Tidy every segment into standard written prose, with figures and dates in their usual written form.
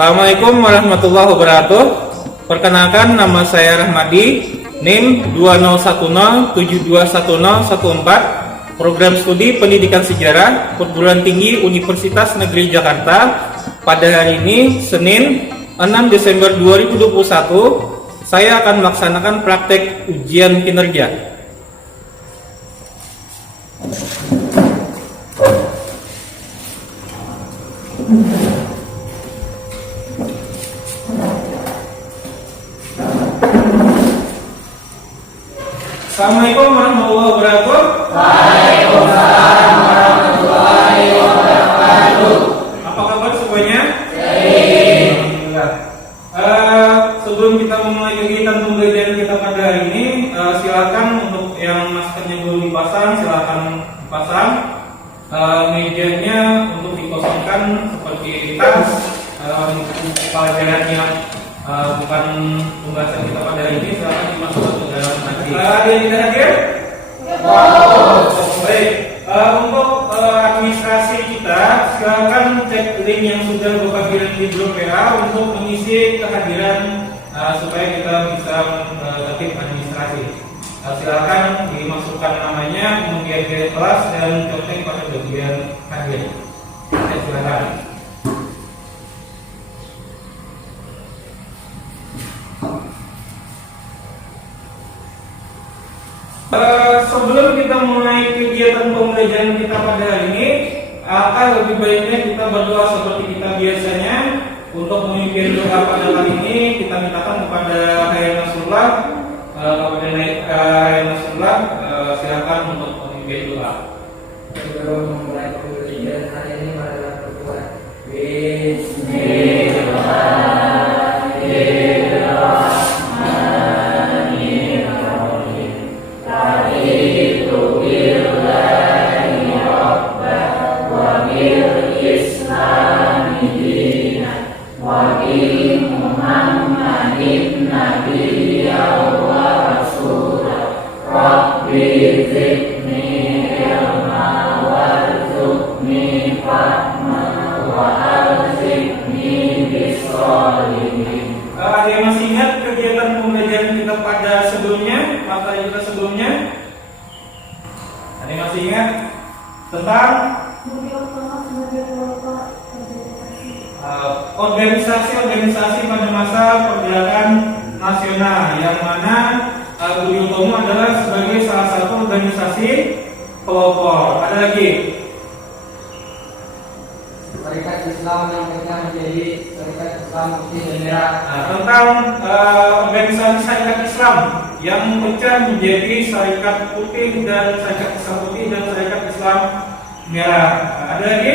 Assalamualaikum warahmatullahi wabarakatuh. Perkenalkan, nama saya Rahmadi, NIM 2010721014, Program Studi Pendidikan Sejarah Perguruan Tinggi Universitas Negeri Jakarta. Pada hari ini, Senin 6 Desember 2021, saya akan melaksanakan praktek ujian kinerja. Assalamualaikum warahmatullahi wabarakatuh. Waalaikumsalam warahmatullahi wabarakatuh. Apa kabar semuanya? Baik. Alhamdulillah. Sebelum kita memulai kegiatan pembelajaran kita pada hari ini, silakan untuk yang maskernya belum dipasang, silakan dipasang. Mejanya untuk dikosongkan seperti tas, pelajaran yang bukan pembahasan kita pada hari ini, silakan dimasukkan ke dalam nanti. Ada yang tidak hadir? Baik. Untuk administrasi kita, silakan cek link yang sudah berbagian di grup WA untuk mengisi kehadiran supaya kita bisa tertib administrasi. Silakan dimasukkan namanya, kemudian gaya kelas dan contek pada bagian hadir. Silakan. Sebelum kita mulai kegiatan pembelajaran kita pada hari ini, lebih baiknya kita berdoa seperti kita biasanya. Untuk memimpin doa pada kali ini, kita mintakan kepada Hayat Nasrullah. Silakan untuk memimpin doa. Sebelum memulai pembelajaran hari ini, marilah berdoa. Ada yang masih ingat kegiatan pembelajaran kita pada sebelumnya, materi kita sebelumnya? Ada yang masih ingat tentang organisasi pada masa pergerakan nasional, yang mana Budi Utomo adalah sebagai salah satu organisasi pelopor. Ada lagi? Serikat Islam yang pecah menjadi Serikat Islam Putih dan Merah. Tentang organisasi Serikat Islam yang pecah menjadi Serikat Putih dan Serikat Islam Putih dan Serikat Islam Merah. Ada lagi?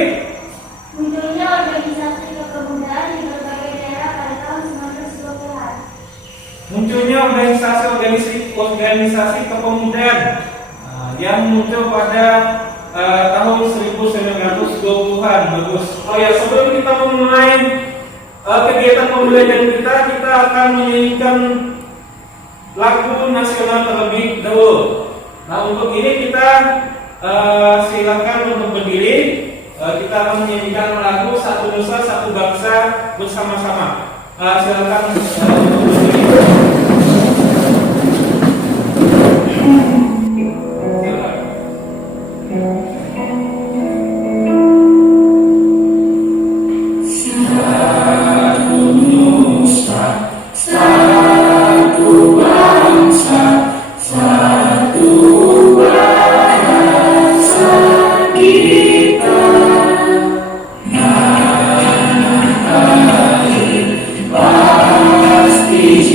Munculnya organisasi kepemudaan di berbagai daerah pada tahun 1920-an. Munculnya organisasi kepemudaan yang muncul pada tahun 1920-an. Bagus. Oh ya, sebelum kita memulai kegiatan pembelajaran kita akan menyanyikan lagu nasional terlebih dahulu. Nah, untuk ini kita silakan untuk berdiri. Kita akan menyanyikan lagu Satu Nusa Satu Bangsa bersama-sama. Silakan untuk berdiri.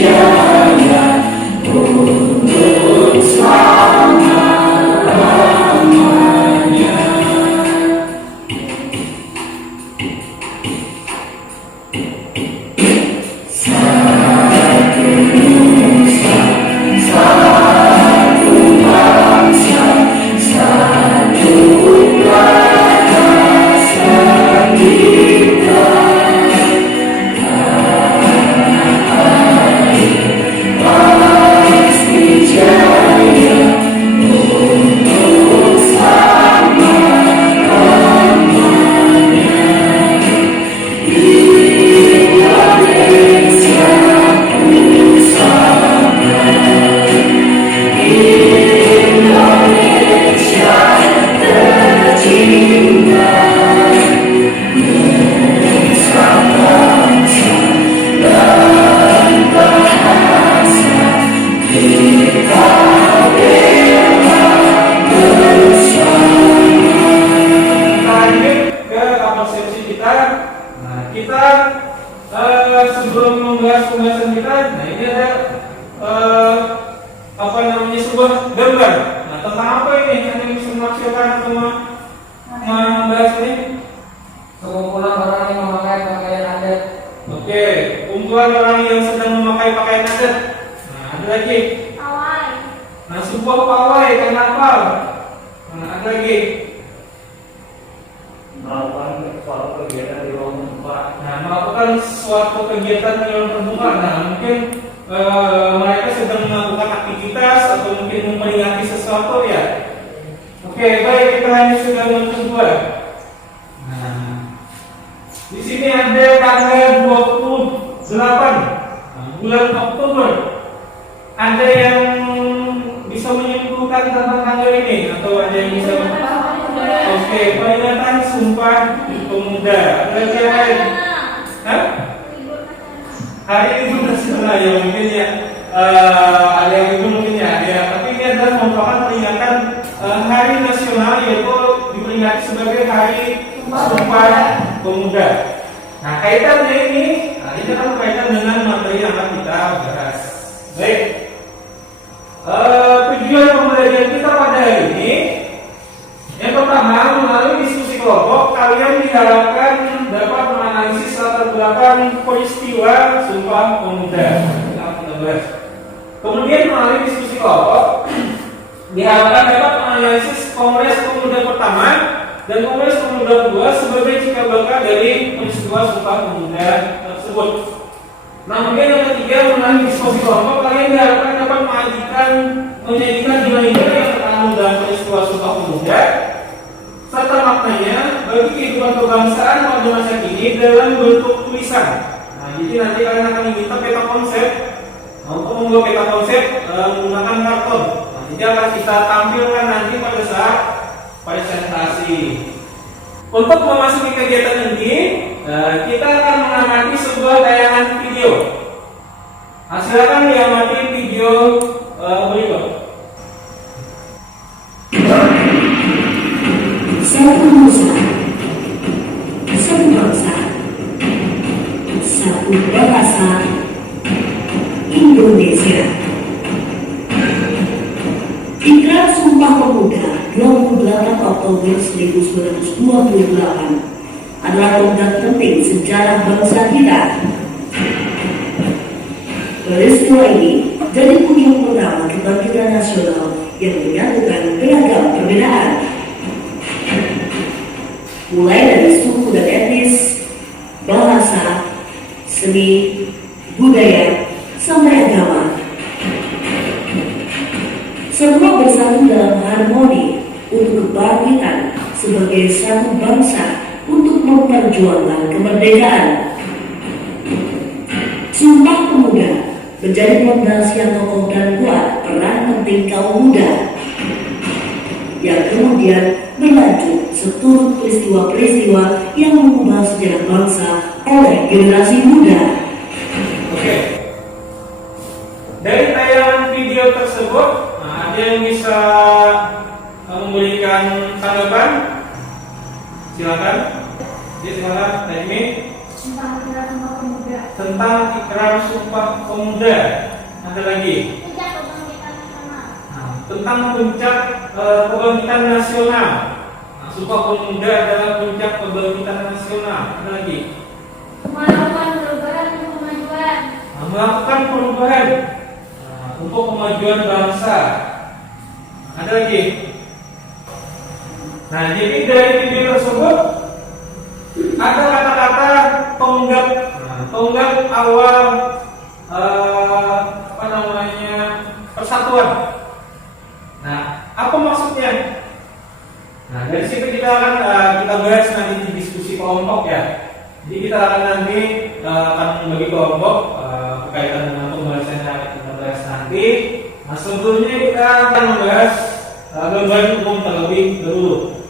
Yeah. kita sebelum membahas pembahasan kita, nah ini ada apa namanya sebuah gambar. Nah, tentang apa ini? Ada yang bisa menafsirkan atau membahas ini? Sekumpulan orang yang memakai pakaian adat. Oke, kumpulan orang yang sedang memakai pakaian adat. Nah, ada lagi. Pawai. Nah, sebuah pawai kenapa? Nah, ada lagi. Melakukan suatu kegiatan di ruang terbuka. Nah, melakukan suatu kegiatan di ruang terbuka. Nah, mungkin mereka sedang melakukan aktivitas atau mungkin memperingati sesuatu ya. Oke, baik, kita hanya sudah mencoba. Nah, di sini ada tanggal 28 bulan Oktober. Ada yang bisa menyimpulkan tentang tanggal ini atau ada yang bisa? Oke, peringatan Sumpah Pemuda. Ada yang lain? Hah? Hari Libur Nasional ya mungkin ya. Ada yang libur mungkin ya. Tapi ini adalah merupakan peringatan hari nasional, yaitu diperingati sebagai Hari Sumpah Pemuda. Nah, kaitannya ini kan kaitan dengan materi yang akan kita bahas. Baik. Tujuan pembelajaran kita pada hari ini, yang pertama, melalui diskusi kelompok, kalian diharapkan dapat menganalisis latar belakang peristiwa Sumpah Pemuda. Kemudian melalui diskusi kelompok, diharapkan dapat menganalisis Kongres Pemuda pertama dan Kongres Pemuda kedua sebagai cikal bakal dari peristiwa Sumpah Pemuda tersebut. Nah, kemudian yang ketiga, melalui diskusi kelompok, kalian diharapkan dapat menyajikan nilai-nilai yang terkandung dalam peristiwa Sumpah Pemuda serta maknanya bagi kehidupan kebangsaan pada masa kini dalam bentuk tulisan. Nah, jadi nanti kalian akan diminta peta konsep. Nah, untuk membuat peta konsep menggunakan karton. Nah, jadi akan kita tampilkan nanti pada saat presentasi. Untuk memasuki kegiatan ini, kita akan mengamati sebuah tayangan video. Nah, silakan diamati video berikut. Satu nusa, satu bangsa, satu bahasa Indonesia. Ikrar Sumpah Pemuda 28 Oktober 1928 adalah tonggak penting sejarah bangsa kita. Peristiwa ini jadi puncak pertama kebangkitan nasional yang menyatukan beragam perbedaan, mulai dari suku dan etnis, bahasa, seni, budaya, sampai agama. Semua bersatu dalam harmoni untuk kebangkitan sebagai satu bangsa untuk memperjuangkan kemerdekaan. Sumpah Pemuda menjadi fondasi yang kokoh dan kuat peran penting kaum muda yang kemudian berlanjut seturut peristiwa-peristiwa yang mengubah sejarah bangsa oleh generasi muda. Oke. Dari tayangan video tersebut, ada yang bisa memberikan tanggapan? Silakan. Jadi silakan, Taimi. Tentang Ikrar Sumpah Pemuda. Tentang Ikrar Sumpah Pemuda. Ada lagi. Sejak kebangkitan nasional. Tentang puncak kebangkitan nasional. Sumpah Pemuda adalah puncak kebangkitan nasional. Ada lagi. Melakukan perubahan untuk kemajuan. Melakukan perubahan untuk kemajuan bangsa. Ada lagi. Nah, jadi dari video tersebut ada kata-kata tonggak awal persatuan. Nah, apa maksudnya? Nah, dari situ kita akan kita bahas nanti di diskusi kelompok ya. Jadi kita akan nanti akan membagi kelompok berkaitan dengan pembahasan yang akan kita bahas nanti. Nah, sebelumnya kita akan membahas gambaran umum terlebih dahulu.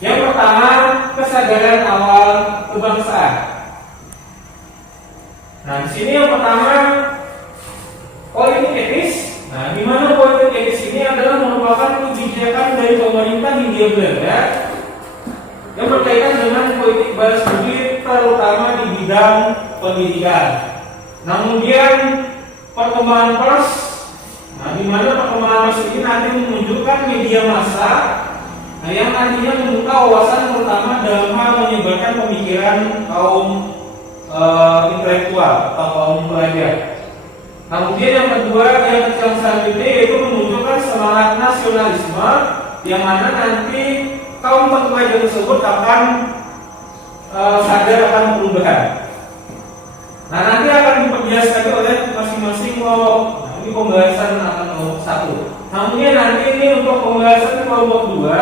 Yang pertama, kesadaran awal kebangsaan. Nah, di sini yang pertama politik etis. Nah, di mana politik etis ini adalah merupakan kebijakan dari pemerintah Hindia Belanda yang berkaitan dengan politik balas budi, terutama di bidang bidang pendidikan. Nah, kemudian perkembangan pers, nah, di mana perkembangan pers ini nanti menunjukkan media massa, nah, yang nantinya membuka wawasan terutama dalam hal menyebarkan pemikiran kaum intelektual atau kaum pelajar. Nah, kemudian yang kedua, yang selanjutnya yaitu menunjukkan semangat nasionalisme, yang mana nanti kaum pelajar tersebut akan sadar akan perubahan. Nah, nanti akan diperjelas oleh masing-masing kelompok. Nah, ini pembahasan akan kelompok 1. Nah, kemudian nanti ini untuk pembahasan kelompok 2,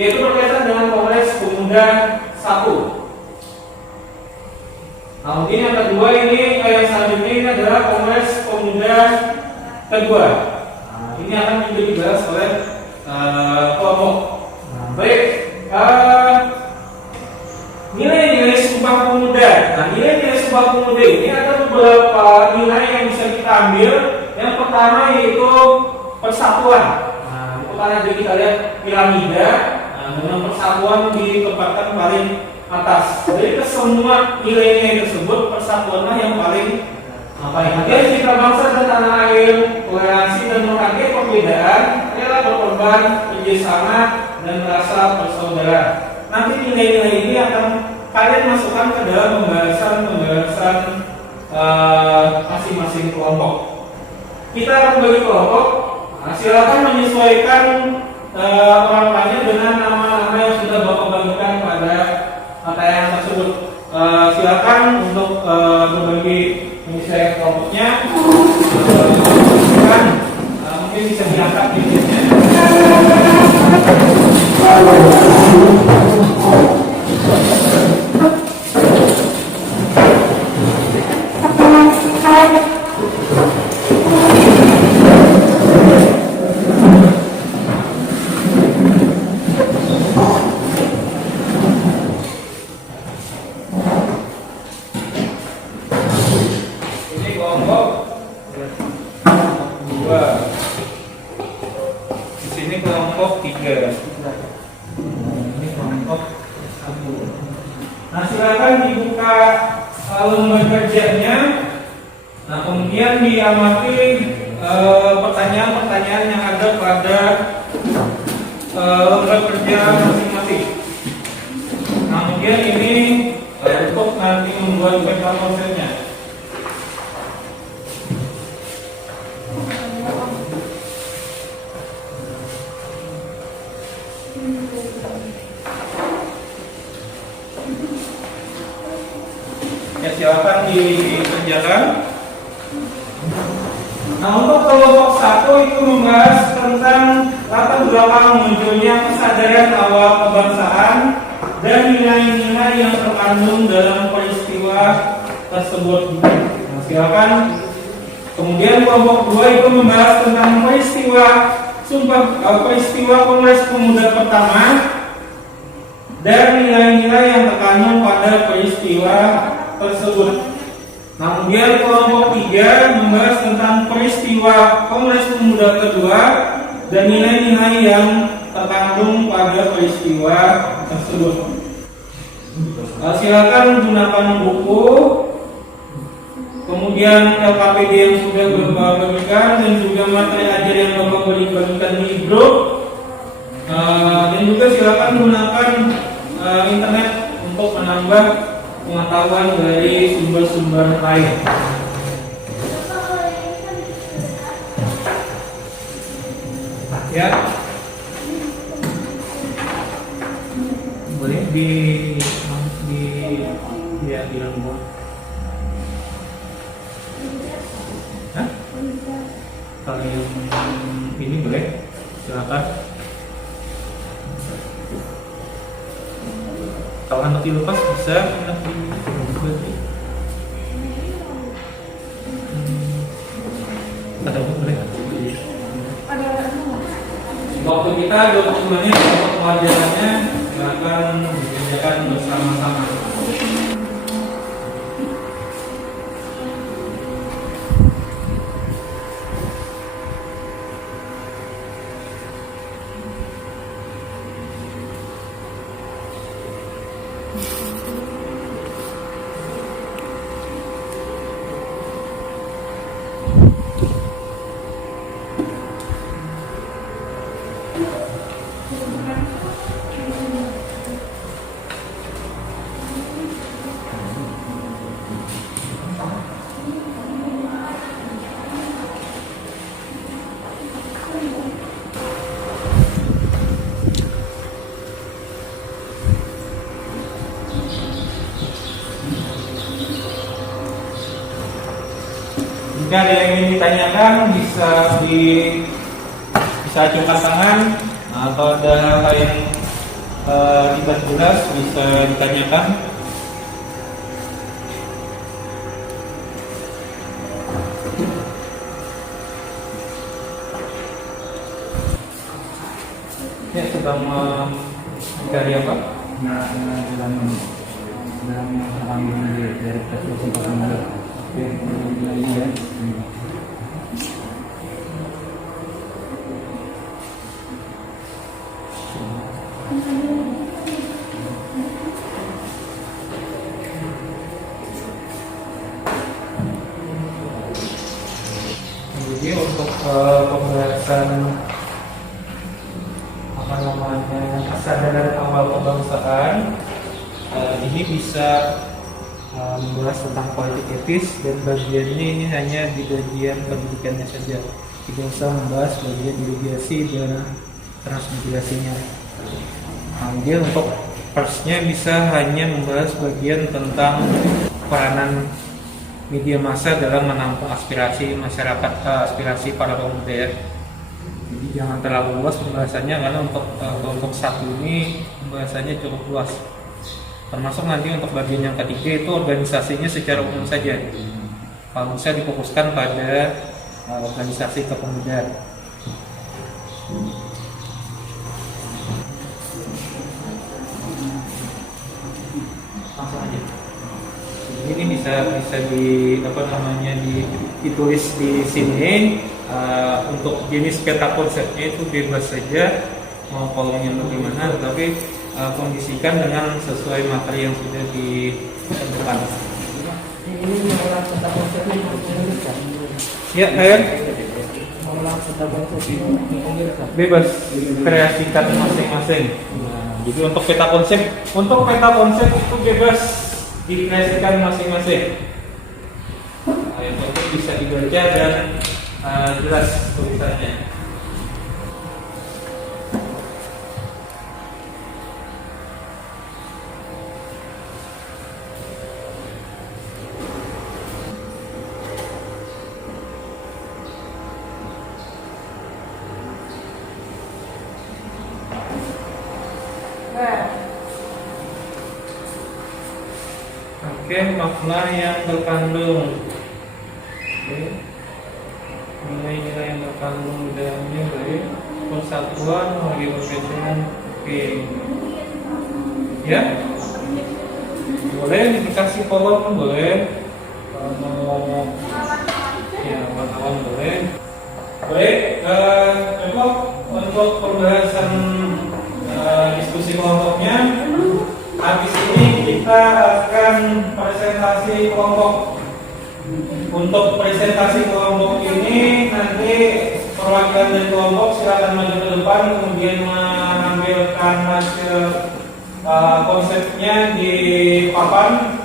yaitu berkaitan dengan Kongres Pemuda 1. Nah, kemudian yang kedua ini, yang selanjutnya ini adalah Kongres Pemuda kedua. Nah, ini akan juga dibahas oleh kelompok. Nah, baik, nilai-nilai Sumpah Pemuda. Nah, nilai-nilai Sumpah Pemuda ini ada beberapa nilai yang bisa kita ambil. Yang pertama yaitu persatuan. Nah, itu kan ada kita lihat piramida. Nah, dengan persatuan ditempatkan paling atas. Jadi kesemua nilai-nilai tersebut persatuanlah yang paling Kemudian citra bangsa dan tanah air, toleransi dan menghargai perbedaan, rela berkorban, kerjasama dan merasa bersaudara. Nanti nilai-nilai ini akan kalian masukkan ke dalam pembahasan masing-masing kelompok. Kita akan bagi kelompok. Nah, silakan menyesuaikan orang-orangnya dengan nama-nama yang sudah Bapak bagikan pada tayangan tersebut. Silakan untuk berbagi menyesuaikan kelompoknya. Mungkin bisa diangkat videonya. Nah, silakan dibuka lembar kerjanya. Nah, kemudian diamati pertanyaan-pertanyaan yang ada pada lembar kerja masing-masing. Nah, kemudian ini untuk nanti membuat peta konsepnya. Ya, silakan dikerjakan. Nah, untuk kelompok 1 itu membahas tentang latar belakang munculnya kesadaran awal kebangsaan dan nilai-nilai yang terkandung dalam peristiwa tersebut. Nah, silakan. Kemudian kelompok 2 itu membahas tentang peristiwa Kongres Pemuda pertama dan nilai-nilai yang terkandung pada peristiwa tersebut. Nah, kemudian kelompok 3 membahas tentang peristiwa Kongres Pemuda kedua dan nilai-nilai yang terkandung pada peristiwa tersebut. Silakan gunakan buku, kemudian LKPD yang sudah Bapak bagikan dan juga materi ajar yang Bapak bagikan di grup, dan juga silakan gunakan internet untuk menambah pengetahuan dari sumber-sumber lain. Ya, boleh di lembar. Hah? Kalau yang ini boleh, silakan. Kalau anak dilepas bisa anak ada boleh nggak? Waktu kita 20 menit untuk pelajarannya akan dikerjakan bersama-sama. Jika ada yang ingin ditanyakan bisa acungkan tangan, atau ada hal yang tidak jelas bisa ditanyakan. Ya, sedang mencari apa? dalam mengambil dari prestasi pemula. Jadi untuk pembahasan apa namanya kesadaran awal kebangsaan, ini bisa membahas tentang politik etis, dan bagiannya ini hanya di bagian pendidikannya saja, tidak usah membahas bagian mediasi dan transmigrasinya. Kemudian untuk persnya bisa hanya membahas bagian tentang peranan media massa dalam menampung aspirasi masyarakat, aspirasi para pemuda ya. Jadi jangan terlalu luas pembahasannya, karena untuk kelompok satu ini pembahasannya cukup luas. Termasuk nanti untuk bagian yang ketiga itu organisasinya secara umum saja. Kalau bisa difokuskan pada organisasi kepemudaan. Langsung aja. Ini bisa ditulis di sini. Untuk jenis peta konsepnya itu bebas saja, mau kolomnya bagaimana, tetapi kondisikan dengan sesuai materi yang sudah ditentukan. Ini mengulang peta konsepnya Ya, ayo. mengulang peta konsepnya Bebas, kreasikan masing-masing. Jadi untuk peta konsep itu bebas dikreasikan masing-masing. Yang penting bisa dibaca dan jelas tulisannya. Oke, makna yang terkandung. Oke. Nilai-nilai yang terkandung di dalamnya baik persatuan, organisasi. Oke. Ya. Boleh dikasih kolom, boleh. Mau ya, wartawan boleh. Baik, untuk pembahasan diskusi kelompoknya, habis ini kita akan presentasi kelompok. Untuk presentasi kelompok ini nanti perwakilan dari kelompok silakan maju ke depan, kemudian menampilkan hasil konsepnya di papan,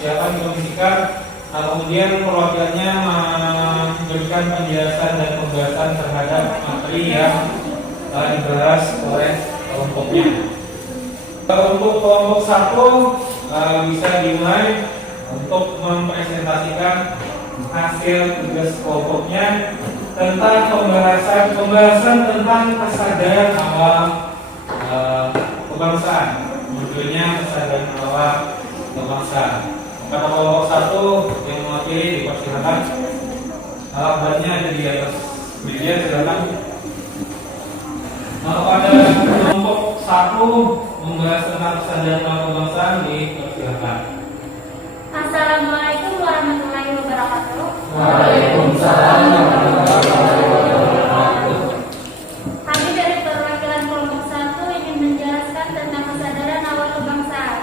silakan dikondisikan. Kemudian perwakilannya memberikan penjelasan dan pembahasan terhadap materi yang dibahas oleh kelompoknya. Untuk kelompok satu bisa dimulai untuk mempresentasikan hasil tugas kelompoknya tentang pembahasan tentang kesadaran awal kebangsaan. Judulnya kesadaran awal kebangsaan. Pada kelompok satu yang mewakili dipersilakan. Alatnya ada di atas meja, silakan. Pada kelompok satu membahas tentang kesadaran awal kebangsaan, dipersilakan. Assalamualaikum warahmatullahi wabarakatuh. Waalaikumsalam warahmatullahi wabarakatuh. Kami dari perwakilan kelompok 1 ingin menjelaskan tentang kesadaran awal kebangsaan.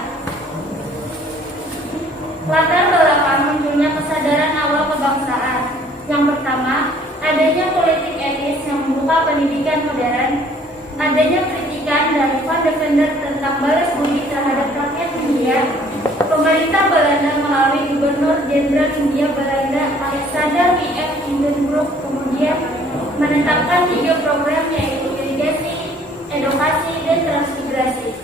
Latar belakang munculnya kesadaran awal kebangsaan. Yang pertama, adanya politik etis yang membuka pendidikan modern, adanya kritikan dari Van Devender tentang balas budi terhadap rakyat India. Pemerintah Belanda melalui Gubernur Jenderal Hindia Belanda Alexander W.F. Hindenburg kemudian menetapkan 3 program, yaitu irigasi, edukasi, dan transmigrasi.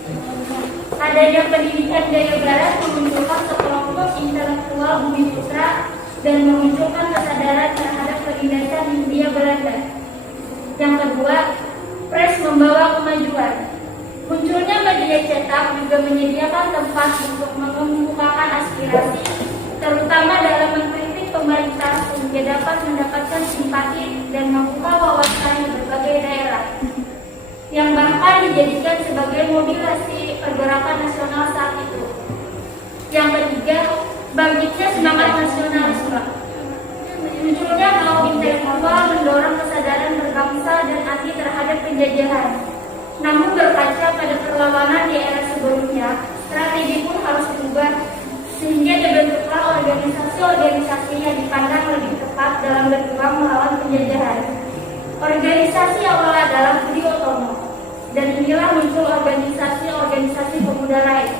Adanya pendidikan gaya barat memunculkan sekelompok intelektual bumi putra dan memunculkan kesadaran terhadap penindasan Hindia Belanda. Yang kedua, pres membawa kemajuan. Munculnya media cetak juga menyediakan tempat untuk mengemukakan aspirasi, terutama dalam mengkritik pemerintah sehingga dapat mendapatkan simpati dan membuka wawasan di berbagai daerah, yang bahkan dijadikan sebagai mobilisasi pergerakan nasional saat itu. Yang ketiga, bangkitnya semangat nasionalisme. Munculnya kaum intelektual mendorong kesadaran berbangsa dan anti terhadap penjajahan. Namun berkaca pada perlawanan di era sebelumnya, strategi pun harus berubah sehingga dibentuklah organisasi-organisasi yang dipandang lebih tepat dalam berjuang melawan penjajahan. Organisasi awalnya adalah Budi Utomo, dan inilah muncul organisasi-organisasi pemuda lain.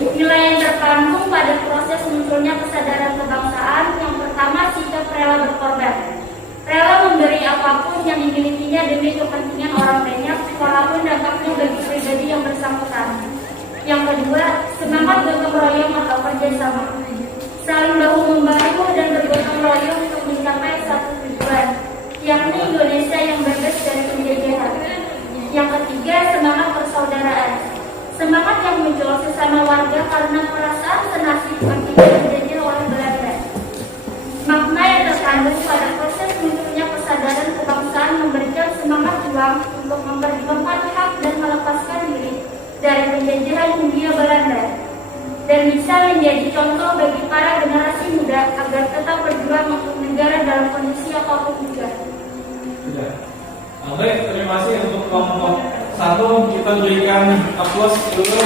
Nilai yang terkandung pada proses munculnya kesadaran kebangsaan, yang pertama sikap rela berkorban. Rela memberi apapun yang dimilikinya demi kepentingan orang banyak, walaupun dampaknya bagi pribadi yang bersangkutan. Yang kedua, semangat gotong royong atau kerjasama. Saling bahu-membahu dan bergotong royong untuk mencapai satu tujuan, yakni Indonesia yang bebas dari penjajahan. Yang ketiga, semangat persaudaraan. Semangat yang muncul sesama warga karena perasaan senasib akibat dijajah oleh Belanda. Makna yang terkandung pada proses munculnya kesadaran kebangsaan memberikan semangat juang untuk memperjuangkan hak dan melepaskan diri dari penjajahan Hindia Belanda, dan bisa menjadi contoh bagi para generasi muda agar tetap berjuang untuk negara dalam kondisi apapun juga. Sudah. Baik, terima kasih untuk kelompok satu. Kita berikan aplaus dulu.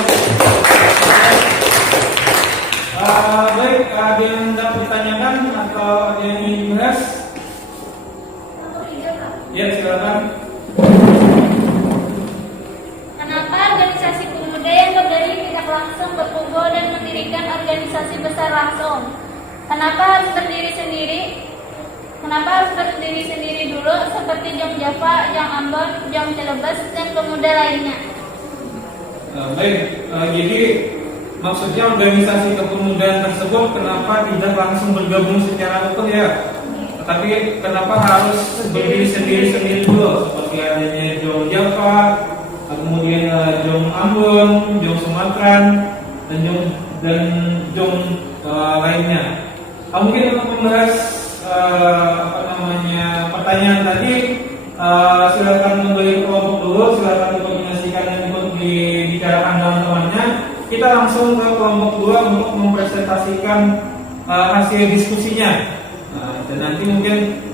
Baik, ada yang dapat ditanyakan atau ada yang ingin dibahas? Ya, silakan. Kenapa organisasi pemuda yang berdiri tidak langsung berkumpul dan mendirikan organisasi besar langsung? Kenapa harus berdiri sendiri? Kenapa harus berdiri sendiri dulu seperti Jong Java, Jong Ambon, Jong Celebes, dan pemuda lainnya? Baik, jadi maksudnya organisasi kepemudaan tersebut kenapa tidak langsung bergabung secara utuh ya? Tetapi kenapa harus berdiri sendiri-sendiri dulu? Seperti adanya Jong Java, kemudian Jong Ambon, Jong Sumatera, dan Jong lainnya. Mungkin untuk membahas pertanyaan tadi, silakan kembali ke kelompok dulu, silakan dikoordinasikan dan ikut dibicarakan dengan temannya. Kita langsung ke kelompok 2 untuk mempresentasikan hasil diskusinya. Dan nanti mungkin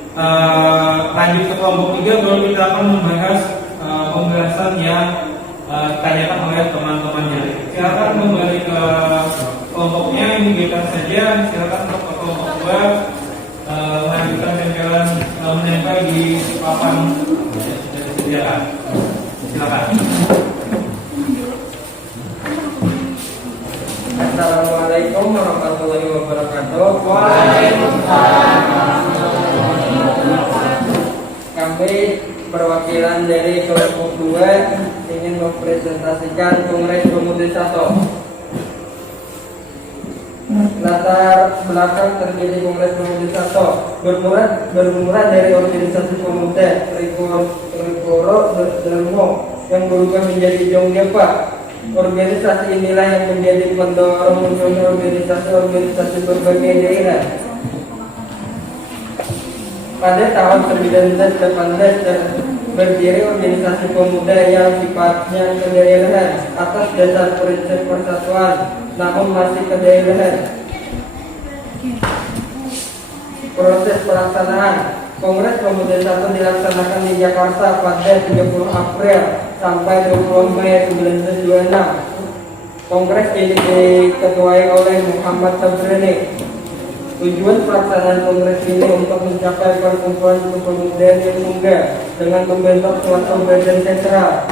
lanjut ke kelompok 3 baru kita akan membahas pembahasan yang ditanyakan oleh teman-temannya. Silakan kembali ke kelompoknya, ini kita saja. Silakan untuk ke kelompok 2 melanjutkan tempelan menempel di papan yang sudah disediakan. Silakan. Assalamualaikum warahmatullahi wabarakatuh. Waalaikumsalam. Kami perwakilan dari kelompok 2 ingin mempresentasikan Kongres Pemuda Sato. Latar belakang terjadi Kongres Pemuda Sato bermula dari organisasi pemuda Rikoro Dermo yang berubah menjadi Jong Java. Organisasi inilah yang menjadi pendorong munculnya organisasi-organisasi berbagai daerah. Pada tahun 1918 berdiri organisasi pemuda yang sifatnya kedaerahan atas dasar prinsip persatuan, namun masih kedaerahan. Proses pelaksanaan Kongres Pemuda Sato dilaksanakan di Jakarta pada 30 April sampai 20 Mei 1926. Kongres ini diketuai oleh Muhammad Sabrani. Tujuan pelaksanaan kongres ini untuk mencapai perkumpulan kepemudaan yang tunggal dengan membentuk suatu badan sentral.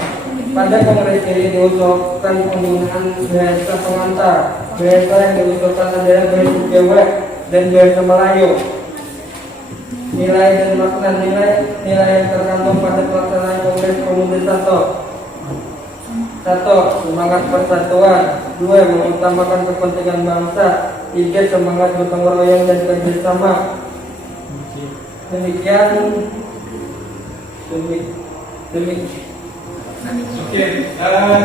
Pada kongres ini diusulkan penggunaan bahasa pengantar. Bahasa yang diusulkan adalah bahasa Jawa dan bahasa Melayu. Nilai dan makna nilai yang terkandung pada pelaksanaan Kongres Pemuda Sato. 1. Semangat persatuan. 2. Mengutamakan kepentingan bangsa. 3. Semangat gotong royong dan kerjasama. Demikian. Oke,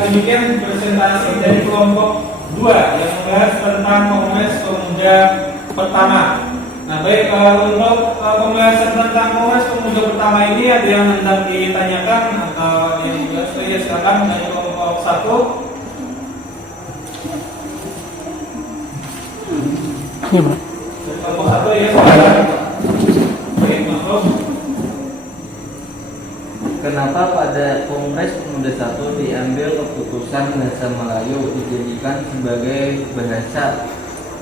demikian presentasi dari kelompok 2 yang membahas tentang Kongres Pemuda pertama. Nah, baik, untuk pembahasan tentang Kongres Pemuda pertama ini ada yang hendak ditanyakan atau yang jelas? Ya, silakan dari kelompok 1. Kelompok 1 ya, silakan. Baik, masuk. Kenapa pada Kongres Pemuda 1 diambil keputusan bahasa Melayu dijadikan sebagai bahasa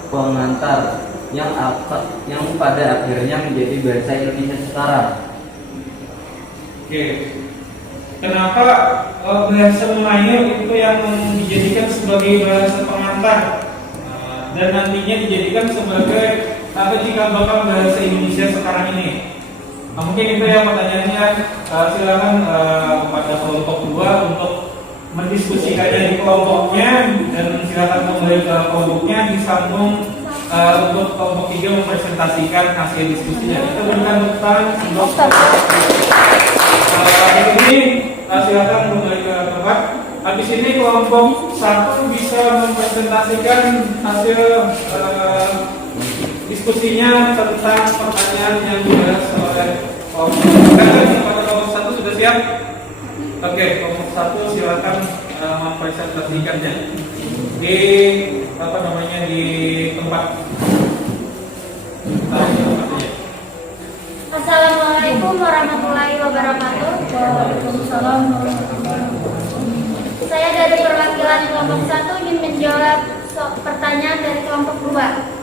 pengantar yang pada akhirnya menjadi bahasa Indonesia sekarang? Oke. Kenapa bahasa Melayu itu yang dijadikan sebagai bahasa pengantar dan nantinya dijadikan sebagai jika bakal bahasa Indonesia sekarang ini? Mungkin itu yang pertanyaannya. Silakan kepada kelompok 2 untuk mendiskusikannya di kelompoknya, dan silakan kembali ke kelompoknya disambung untuk kelompok 3 mempresentasikan hasil diskusinya. Kita berikan tepuk tangan untuk ini. Silakan kembali ke tempat. Habis ini kelompok 1 bisa mempresentasikan hasil diskusinya tentang pertanyaan yang dibahas oleh kelompok 1 sudah siap? Oke, kelompok 1 silakan mempresentasikannya di di tempat. Assalamualaikum warahmatullahi wabarakatuh. Waalaikumsalam warahmatullahi wabarakatuh. Saya dari perwakilan kelompok 1 ingin menjawab pertanyaan dari kelompok 2.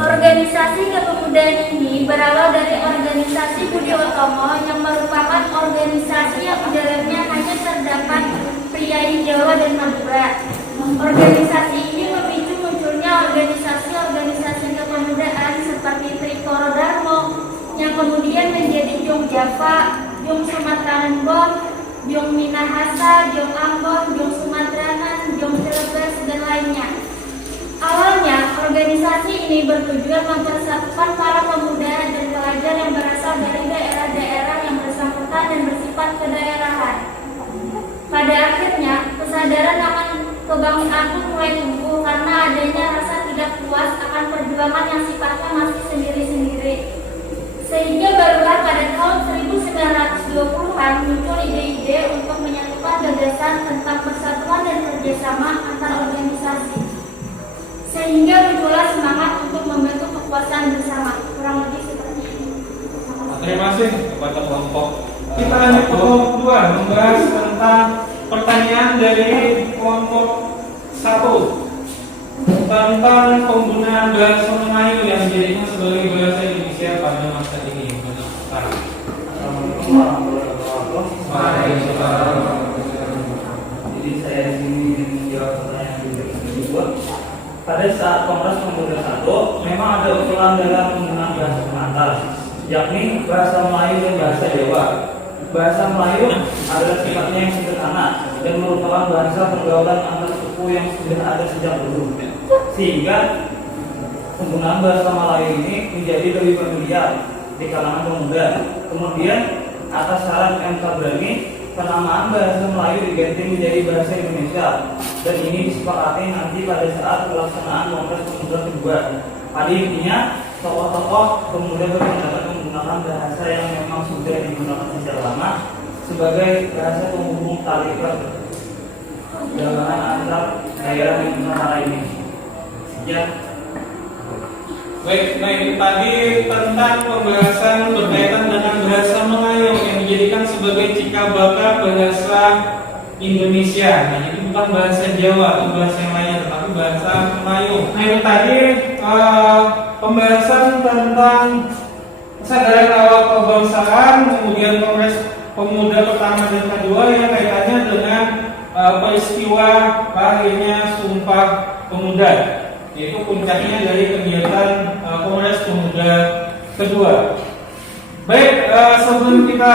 Organisasi kepemudaan ini berawal dari organisasi Budi Utomo yang merupakan organisasi yang di dalamnya hanya terdapat priai Jawa dan Madura. Organisasi ini memicu munculnya organisasi-organisasi kepemudaan seperti Trikoro Darmo yang kemudian menjadi Jong Java, Jong Sumatera Nembong, Jong Minahasa, Jong Ambon, Jong Sumatranan, Jong Cilegas, dan lainnya. Awalnya, organisasi ini bertujuan mempersatukan para pemuda dan pelajar yang berasal dari daerah-daerah yang bersangkutan dan bersifat kedaerahan. Pada akhirnya, kesadaran akan kebangsaan pun mulai tumbuh karena adanya rasa tidak puas akan perjuangan yang sifatnya masih sendiri-sendiri. Sehingga barulah pada tahun 1920-an muncul ide-ide untuk menyatukan gagasan tentang persatuan dan kerjasama antar organisasi. Sehingga muncullah semangat untuk membentuk kekuasaan bersama. Kurang lebih seperti ini. Terima kasih kepada kelompok. Kita lanjut ke kelompok 2 membahas tentang pertanyaan dari kelompok 1 tentang penggunaan bahasa Melayu yang dijadikan sebagai bahasa Indonesia pada masa ini. Assalamualaikum warahmatullahi wabarakatuh. Jadi saya di sini ingin menjawab pertanyaan yang kedua. Pada saat Kongres Pemuda 1 memang ada usulan dalam penggunaan bahasa pengantar, yakni bahasa Melayu dan bahasa Jawa. Bahasa Melayu adalah sifatnya yang sederhana dan merupakan bahasa pergaulan antar suku yang sudah ada sejak dulu, sehingga penggunaan bahasa Melayu ini menjadi lebih familiar di kalangan pemuda. Kemudian atas saran MK Brani, penamaan bahasa Melayu diganti menjadi bahasa Indonesia, dan ini disepakati nanti pada saat pelaksanaan Kongres Pemuda kedua. Pada intinya, tokoh-tokoh pemuda berpendapat menggunakan bahasa yang memang sudah digunakan sejak lama sebagai bahasa penghubung tali perdagangan antar daerah di Nusantara ini. Sekian. Baik, nah itu tadi tentang pembahasan berkaitan dengan bahasa Melayu yang dijadikan sebagai cikal bakal bahasa Indonesia. Nah, jadi bukan bahasa Jawa atau bahasa yang lainnya, tetapi bahasa Melayu. Nah, itu tadi pembahasan tentang kesadaran awal kebangsaan, kemudian Kongres Pemuda pertama dan kedua yang kaitannya dengan peristiwa lahirnya Sumpah Pemuda, yaitu puncaknya dari kegiatan Kongres Pemuda kedua. Baik, sebelum kita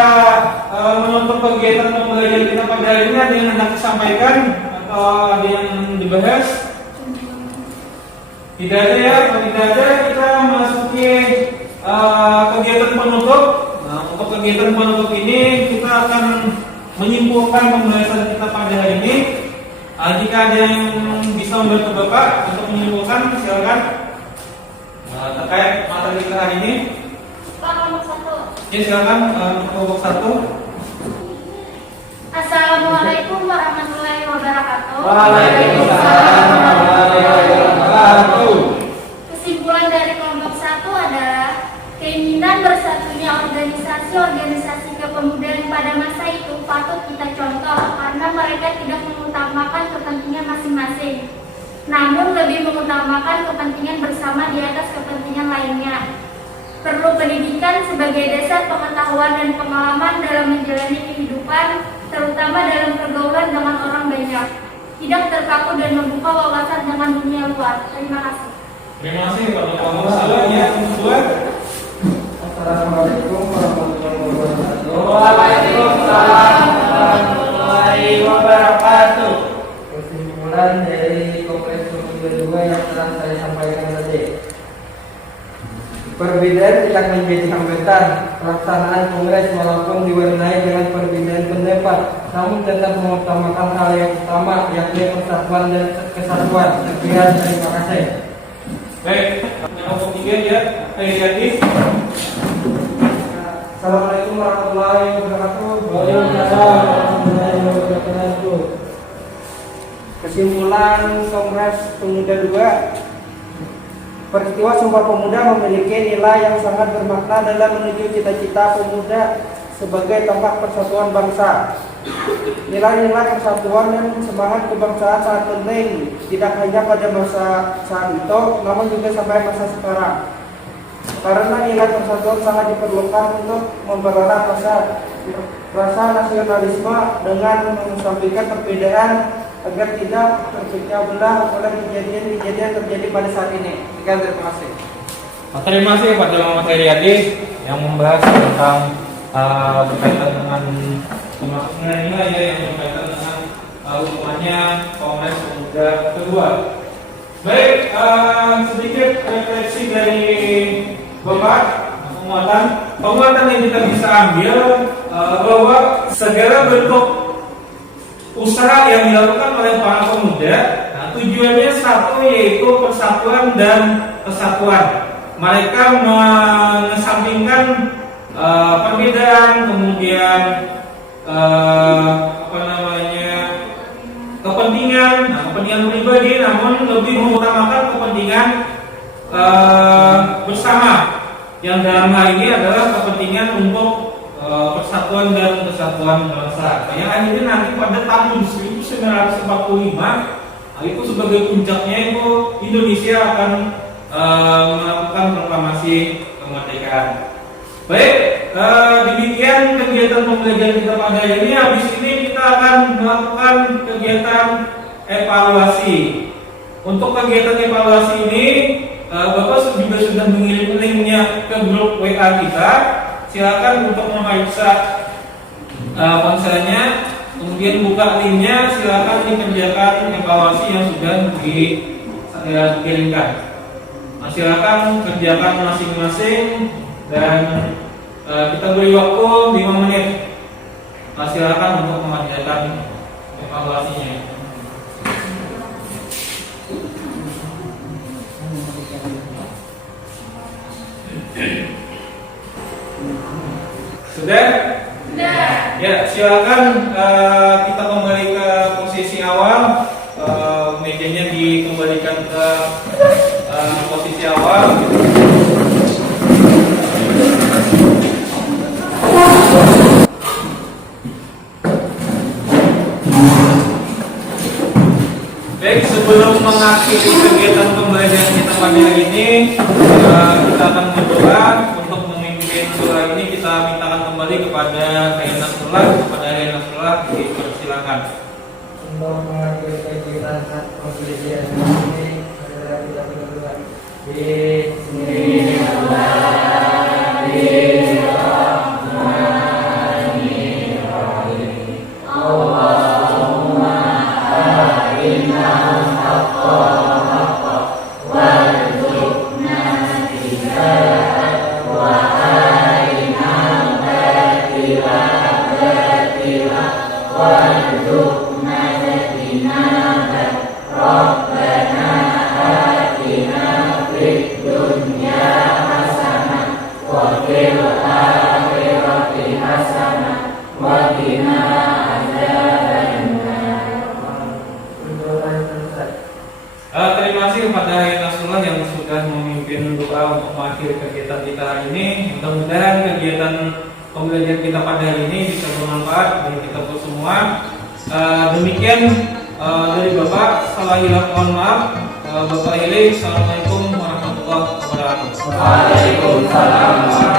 menutup kegiatan pembelajaran kita pada hari ini, ada yang hendak disampaikan atau ada yang dibahas? Tidak ada ya, kalau tidak ada kita memasuki kegiatan penutup. Nah, untuk kegiatan penutup ini kita akan menyimpulkan pembahasan kita pada hari ini. Jika ada yang bisa membantu Bapak untuk menyimpulkan, silakan. Terkait materi kita hari ini. Pak, kelompok 1. Ya, silakan kelompok 1. Assalamualaikum warahmatullahi wabarakatuh. Waalaikumsalam warahmatullahi wabarakatuh. Kesimpulan dari kelompok 1 adalah keinginan bersatunya organisasi-organisasi kepemudaan pada masa itu patut kita contoh karena mereka tidak mengutamakan kepentingan masing-masing, namun lebih mengutamakan kepentingan bersama di atas kepentingan lainnya. Perlu pendidikan sebagai dasar pengetahuan dan pengalaman dalam menjalani kehidupan, terutama dalam pergaulan dengan orang banyak. Tidak terpaku dan membuka wawasan dengan dunia luar. Terima kasih. Terima kasih Pak Kelompok 1 ya, kedua. Assalamualaikum warahmatullahi wabarakatuh. Waalaikumsalam warahmatullahi wabarakatuh. Kesimpulan dari Kongres kedua yang telah saya sampaikan tadi. Perbedaan yang menjadi hambatan pelaksanaan kongres walaupun diwarnai dengan perbedaan pendapat, namun tetap mengutamakan hal yang utama, yakni persatuan dan kesatuan. Sekian, terima kasih. Baik, kelompok 3 ya, Heriati. Assalamualaikum warahmatullahi wabarakatuh. Waalaikumsalam warahmatullahi wabarakatuh. Kesimpulan Kongres Pemuda 2. Peristiwa Sumpah Pemuda memiliki nilai yang sangat bermakna dalam menuju cita-cita pemuda sebagai tonggak persatuan bangsa. Nilai-nilai persatuan dan semangat kebangsaan sangat penting, tidak hanya pada masa saat itu, namun juga sampai masa sekarang. Karena nilai persatuan sangat diperlukan untuk mempererat rasa nasionalisme dengan mengesampingkan perbedaan agar tidak terpecah belah oleh kejadian-kejadian terjadi pada saat ini. Sekian, terima kasih. Terima kasih Pak Muhammad Heriati yang membahas tentang berkaitan dengan nilai ya, yang berkaitan dengan hubungannya Kongres Pemuda kedua. Baik, sedikit refleksi dari Bapak, penguatan yang kita bisa ambil bahwa segala bentuk usaha yang dilakukan oleh para pemuda, tujuannya satu, yaitu persatuan dan kesatuan. Mereka mengesampingkan perbedaan, kemudian kepentingan pribadi, namun lebih mengutamakan kepentingan bersama, yang dalam hal ini adalah kepentingan untuk persatuan dan kesatuan bangsa. Yang akhirnya nanti pada tahun 1945 itu sebagai puncaknya itu Indonesia akan melakukan proklamasi kemerdekaan. Baik, demikian kegiatan pembelajaran kita pada hari ini. Habis ini kita akan melakukan kegiatan evaluasi. Untuk kegiatan evaluasi ini, Bapak juga sudah mengirim linknya ke grup WA kita. Silakan untuk memeriksa ponselnya, kemudian buka linknya, silakan dikerjakan evaluasi yang sudah dikirimkan. Silakan kerjakan masing-masing dan kita beri waktu 5 menit. Silakan untuk mengerjakan evaluasinya. Sudah? Sudah. Ya, silakan kita kembali ke posisi awal. Mejanya dikembalikan ke posisi awal. Baik, sebelum mengakhiri kegiatan pembelajaran kita pada hari ini, kita akan berdoa. Untuk memimpin doa ini kita mintakan kembali kepada Hayat Nasrullah. Kepada Hayat Nasrullah, dipersilakan. Untuk mengakhiri kegiatan pembelajaran ini, adalah kita berdoa. Bismillah. fil akhirati hasanah wa qina adzabannar. Terima kasih kepada Hayat Nasrullah yang sudah memimpin doa untuk mengakhiri kegiatan kita hari ini. Mudah-mudahan kegiatan pembelajaran kita pada hari ini bisa bermanfaat bagi kita semua. Demikian dari Bapak, salah hilaf mohon maaf. Bapak Ili, assalamualaikum warahmatullahi wabarakatuh. Waalaikumsalam.